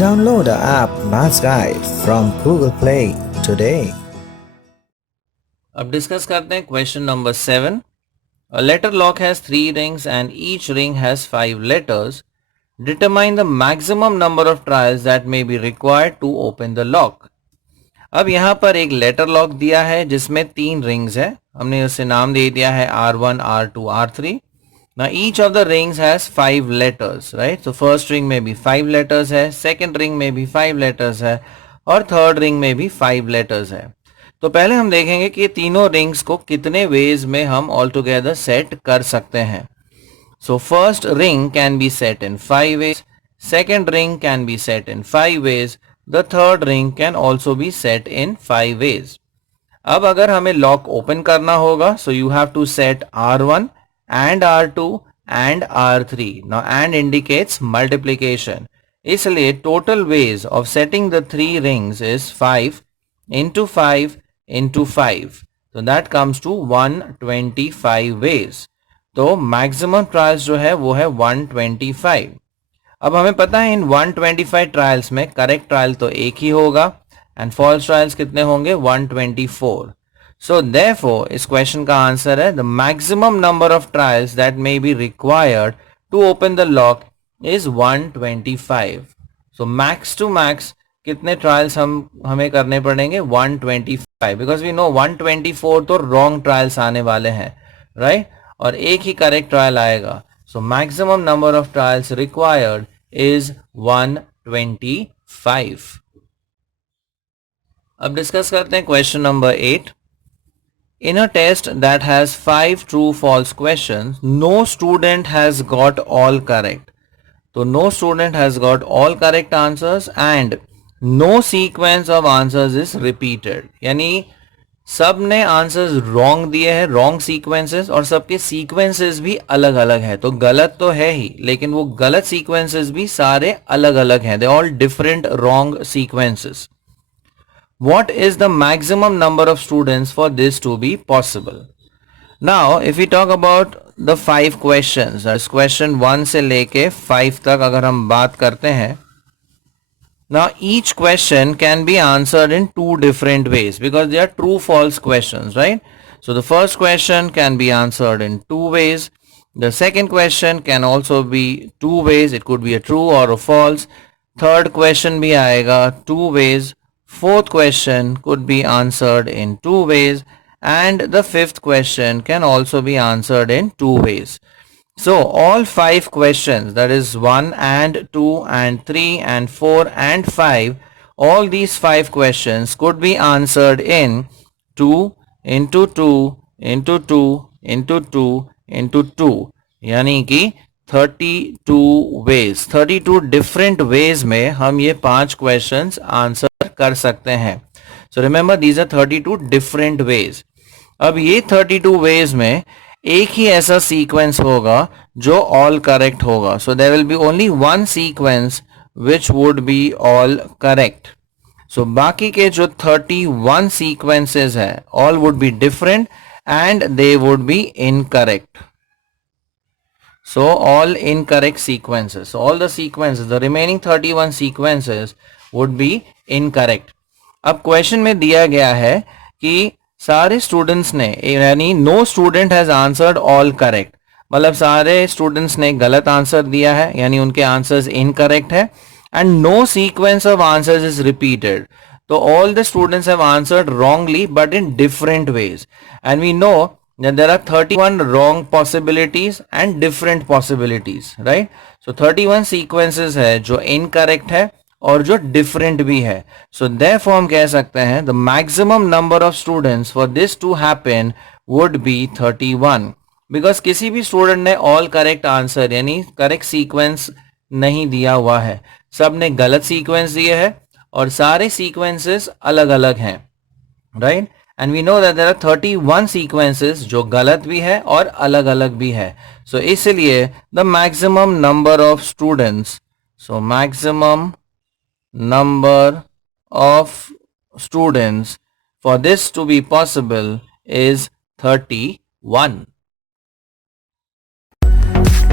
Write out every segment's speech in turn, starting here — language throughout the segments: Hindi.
Download the app Maths Guide from Google Play today. अब डिस्कस करते हैं question number 7. A letter lock has 3 rings and each ring has 5 letters. Determine the maximum number of trials that may be required to open the lock. अब यहाँ पर एक लेटर लॉक दिया है जिसमें 3 रिंग्स है. हमने उसे नाम दे दिया है R1, R2, R3. Now each of the rings has 5 letters, right? So first ring में भी 5 letters है, second ring में भी 5 letters है और third ring में भी 5 letters है. तो पहले हम देखेंगे कि ये तीनों रिंग्स को कितने वेज में हम ऑल टुगेदर सेट कर सकते हैं. So first ring can be set in 5 ways, second ring can be set in 5 ways, the third ring can also be set in 5 ways. अब अगर हमें लॉक ओपन करना होगा so you have to set R1 and R2 and R3. Now and indicates multiplication. इसलिए total ways of setting the 3 rings is 5 into 5 into 5. So that comes to 125 ways. तो maximum trials जो है वो है 125. अब हमें पता है इन 125 ट्रायल्स में करेक्ट ट्रायल तो एक ही होगा एंड फॉल्स ट्रायल्स कितने होंगे 124. So therefore इस क्वेश्चन का आंसर है the maximum number of trials that may be required to open the lock is 125. So max to max कितने ट्रायल्स हमें करने पड़ेंगे 125 बिकॉज वी नो 124 तो रॉन्ग ट्रायल्स आने वाले हैं राइट और एक ही करेक्ट ट्रायल आएगा. So maximum number of trials required is 125. अब डिस्कस करते हैं question number 8. In a test that has 5 true-false questions, no student has got all correct. So no student has got all correct answers and no sequence of answers is repeated. यानी सब ने आंसर्स रॉन्ग दिए हैं, रॉन्ग सीक्वेंसेस और सबके सीक्वेंसेस भी अलग अलग है. तो गलत तो है ही लेकिन वो गलत सीक्वेंसेस भी सारे अलग अलग हैं. They all different wrong sequences. What is the maximum number of students for this to be possible? Now, if we talk about the 5 questions, that's question 1 से लेके 5 तक अगर हम बात करते हैं, now each question can be answered in 2 different ways because they are true-false questions, right? So the first question can be answered in 2 ways. The second question can also be 2 ways. It could be a true or a false. Third question भी आएगा 2 ways. Fourth question could be answered in 2 ways and the fifth question can also be answered in 2 ways. So all 5 questions, that is 1 and 2 and 3 and 4 and 5, all these 5 questions could be answered in 2 into 2 into 2 into 2 into 2 यानी कि 32 ways, 32 different ways में हम ये 5 questions answer कर सकते हैं. So remember these are 32 different ways. अब ये 32 ways में एक ही ऐसा sequence होगा जो all correct होगा. So there will be only one sequence which would be all correct. So बाकी के जो 31 sequences है all would be different and they would be incorrect. So all incorrect sequences. So all the sequences, the remaining 31 sequences would be incorrect. अब क्वेश्चन में दिया गया है कि सारे स्टूडेंट्स ने यानी no student has answered all correct, मतलब सारे स्टूडेंट्स ने गलत आंसर दिया है यानी उनके आंसर्स इनकरेक्ट है and no sequence of answers is repeated. तो all the students have answered wrongly but in different ways and we know that there are 31 wrong possibilities and different possibilities, right? So 31 sequences है जो incorrect है और जो different भी है. So therefore हम कह सकते हैं the maximum number of students for this to happen would be 31 because किसी भी student ने all correct answer यानी correct sequence नहीं दिया हुआ है, सब ने गलत sequence दिए है और सारे sequences अलग अलग हैं, right? And we know that there are 31 sequences जो गलत भी है और अलग अलग भी है. So इसलिए the maximum number of students, so maximum number of students for this to be possible is 31.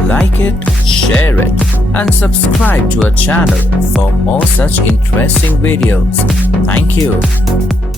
like it, share it, and subscribe to our channel for more such interesting videos. Thank you.